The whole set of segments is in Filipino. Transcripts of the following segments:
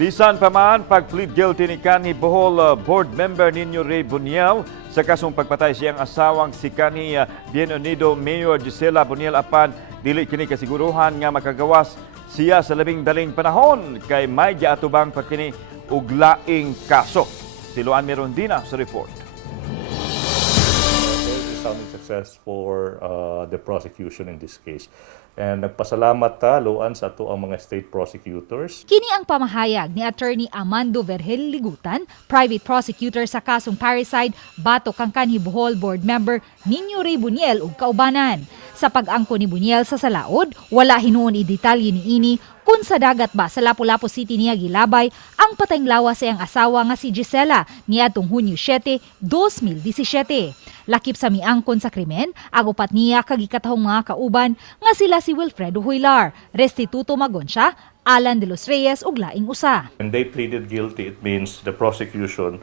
Bisan pa man, pag-plead guilty ni kanhi Bohol board member Niño Boniel sa kasong pagpatay siyang asawang si kanhi Bien Unido Mayor Gisela Boniel apan dili kini kasiguruhan nga makagawas siya sa labing daling panahon kay may gi-atubang pa kini og laing kaso. Siluan Merondina sa report. Resounding success for the prosecution in this case. And nagpasalamat luan sa ato ang mga state prosecutors. Kini ang pamahayag ni Attorney Amando Vergel Ligutan, private prosecutor sa kasong parricide batok kang kanhi Bohol board member Niño Boniel ug kaubanan. Sa pag-angko ni Boniel sa salaod, wala hinuon i-detalye ni ini kung sa dagat ba sa Lapu-Lapu City niya gilabay ang patayng lawas sa iyang asawa nga si Gisela niadtong Hunyo 7, 2017. Lakip sa miangkon sa krimen, agupat niya kag ikatahong mga kauban nga sila si Wilfredo Huilar, Restituto Magonsya, Alan de los Reyes ug laing usa. When they pleaded guilty, it means the prosecution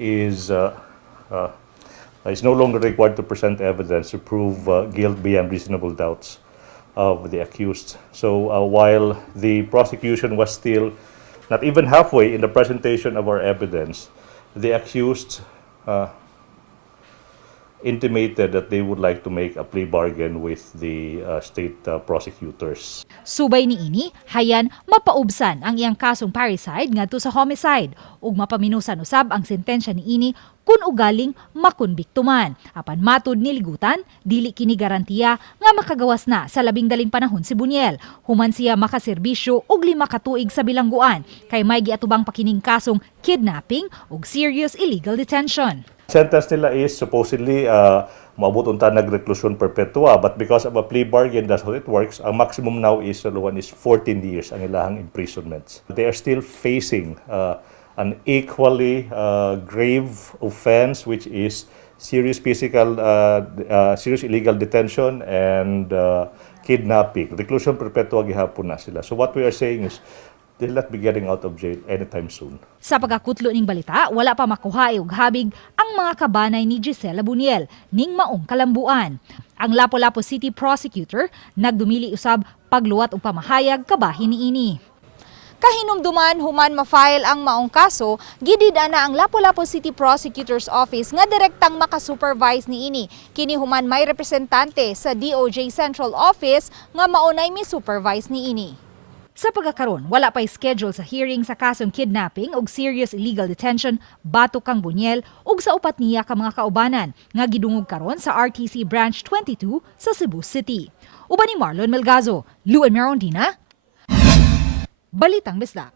is no longer required to present evidence to prove guilt beyond reasonable doubts of the accused. So while the prosecution was still not even halfway in the presentation of our evidence, the accused intimated that they would like to make a plea bargain with the state prosecutors. Subay ni ini, hayan mapaubsan ang iyang kasong parricide ngadto sa homicide ug mapaminusan usab ang sentensya ni ini kun ugaling makonbiktuman. Apan matud ni Ligutan, dili kini garantiya nga makagawas na sa labing daling panahon si Boniel. Human siya makaserbisyo og 5 ka tuig sa bilangguan kay may gi-atubang pakining kasong kidnapping ug serious illegal detention. Sentence nila is supposedly maabot unta nagreklusyon perpetua, but because of a plea bargain, that's how it works. Ang maximum now is 14 years ang ilahang imprisonments. They are still facing an equally grave offense, which is serious illegal detention and kidnapping. Reclusion perpetua gihapon na sila. So what we are saying is they'll not be getting out of jail anytime soon. Sa pagkakutlo ning balita, wala pa makuha og habig ang mga kabanay ni Gisela Boniel ning maong kalambuan. Ang Lapu-Lapu City prosecutor nagdumili usab pagluwat og pamahayag kabahin niini. Kahinumduman human ma-file ang maong kaso, gidida na ang Lapu-Lapu City Prosecutor's Office nga direktang makasupervise niini. Kini human may representante sa DOJ Central Office nga maunay mi-supervise niini. Sa pagkakaroon, wala pa'y schedule sa hearing sa kasong kidnapping ug serious illegal detention batok kang Boniel ug sa upat niya ka mga kaubanan nga gidungog karon sa RTC Branch 22 sa Cebu City. Uban ni Marlon Melgazo, Luan Merondina, Balitang Bisdak.